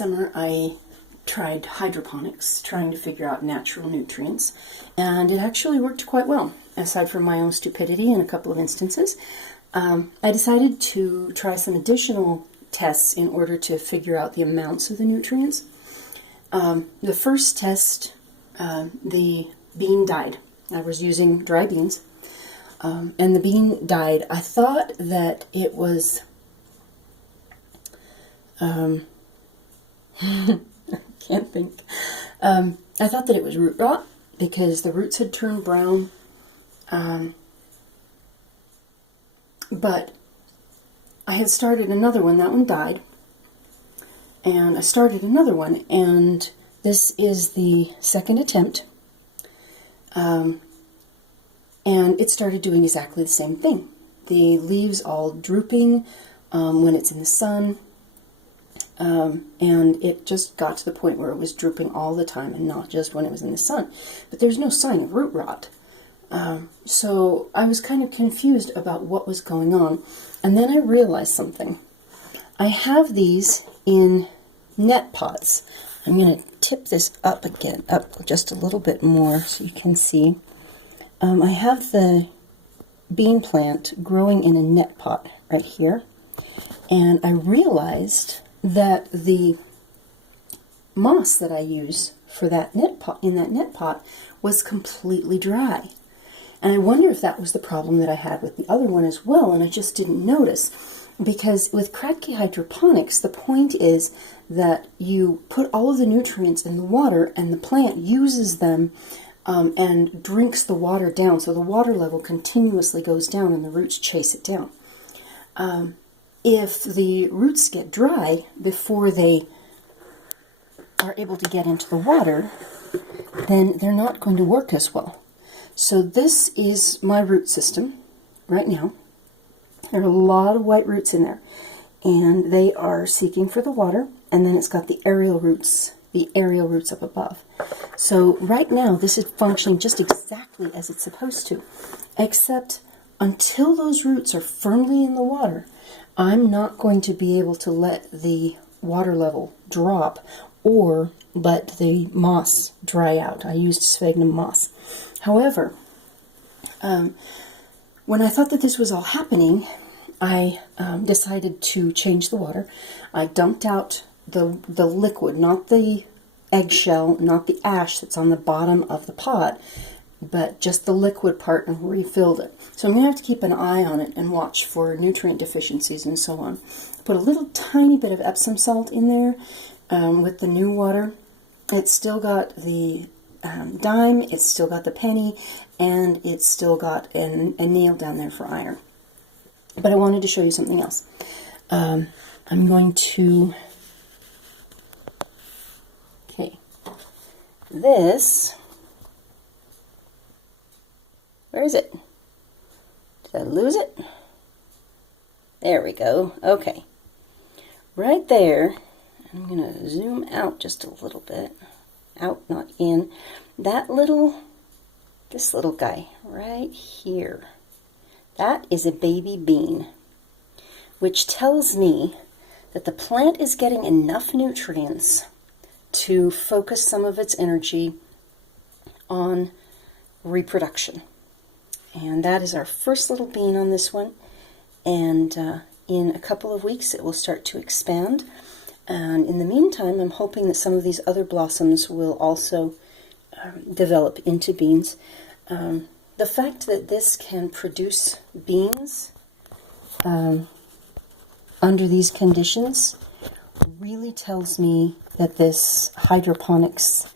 summer I tried hydroponics, trying to figure out natural nutrients, and it actually worked quite well, aside from my own stupidity in a couple of instances. I decided to try some additional tests in order to figure out the amounts of the nutrients. The first test, the bean died. I was using dry beans, and the bean died. I thought that it was can't think. I thought that it was root rot because the roots had turned brown, but I had started another one. That one died, and I started another one, and this is the second attempt, and it started doing exactly the same thing. The leaves all drooping when it's in the sun. And it just got to the point where it was drooping all the time and not just when it was in the sun. But there's no sign of root rot. So I was kind of confused about what was going on. And then I realized something. I have these in net pots. I'm going to tip this up just a little bit more so you can see. I have the bean plant growing in a net pot right here. And I realized that the moss that I use for that net pot, in that net pot, was completely dry. And I wonder if that was the problem that I had with the other one as well, and I just didn't notice. Because with Kratky hydroponics, the point is that you put all of the nutrients in the water and the plant uses them and drinks the water down, so the water level continuously goes down and the roots chase it down. If the roots get dry before they are able to get into the water, then they're not going to work as well. So this is my root system right now. There are a lot of white roots in there, and they are seeking for the water, and then it's got the aerial roots up above. So right now this is functioning just exactly as it's supposed to, except until those roots are firmly in the water, I'm not going to be able to let the water level drop or let the moss dry out. I used sphagnum moss. However, when I thought that this was all happening, I decided to change the water. I dumped out the liquid, not the eggshell, not the ash that's on the bottom of the pot, but just the liquid part, and refilled it. So I'm going to have to keep an eye on it and watch for nutrient deficiencies and so on. Put a little tiny bit of Epsom salt in there with the new water. It's still got the dime, it's still got the penny, and it's still got a nail down there for iron. But I wanted to show you something else. I'm going to... Okay. This... Where is it? Did I lose it? There we go. Okay. Right there, I'm going to zoom out just a little bit. Out, not in. This little guy right here, that is a baby bean, which tells me that the plant is getting enough nutrients to focus some of its energy on reproduction. And that is our first little bean on this one. And in a couple of weeks it will start to expand. And in the meantime, I'm hoping that some of these other blossoms will also develop into beans. The fact that this can produce beans under these conditions really tells me that this hydroponics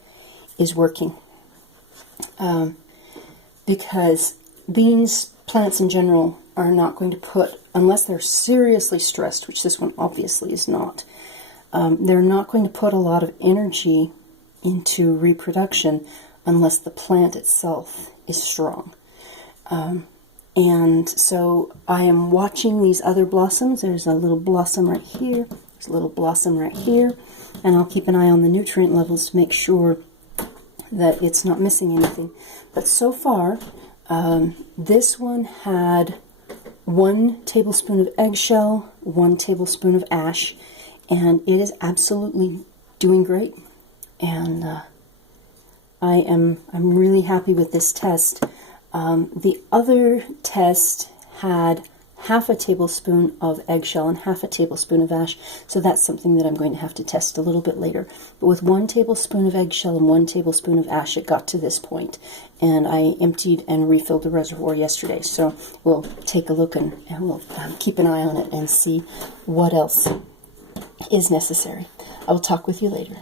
is working. Because beans, plants in general, are not going to put, unless they're seriously stressed, which this one obviously is not, they're not going to put a lot of energy into reproduction unless the plant itself is strong. And so I am watching these other blossoms. There's a little blossom right here, there's a little blossom right here, and I'll keep an eye on the nutrient levels to make sure that it's not missing anything. But so far, this one had 1 tablespoon of eggshell, 1 tablespoon of ash, and it is absolutely doing great, and I'm really happy with this test. The other test had half a tablespoon of eggshell and half a tablespoon of ash, so that's something that I'm going to have to test a little bit later. But with 1 tablespoon of eggshell and 1 tablespoon of ash, it got to this point, and I emptied and refilled the reservoir yesterday. So we'll take a look and we'll keep an eye on it and see what else is necessary. I will talk with you later.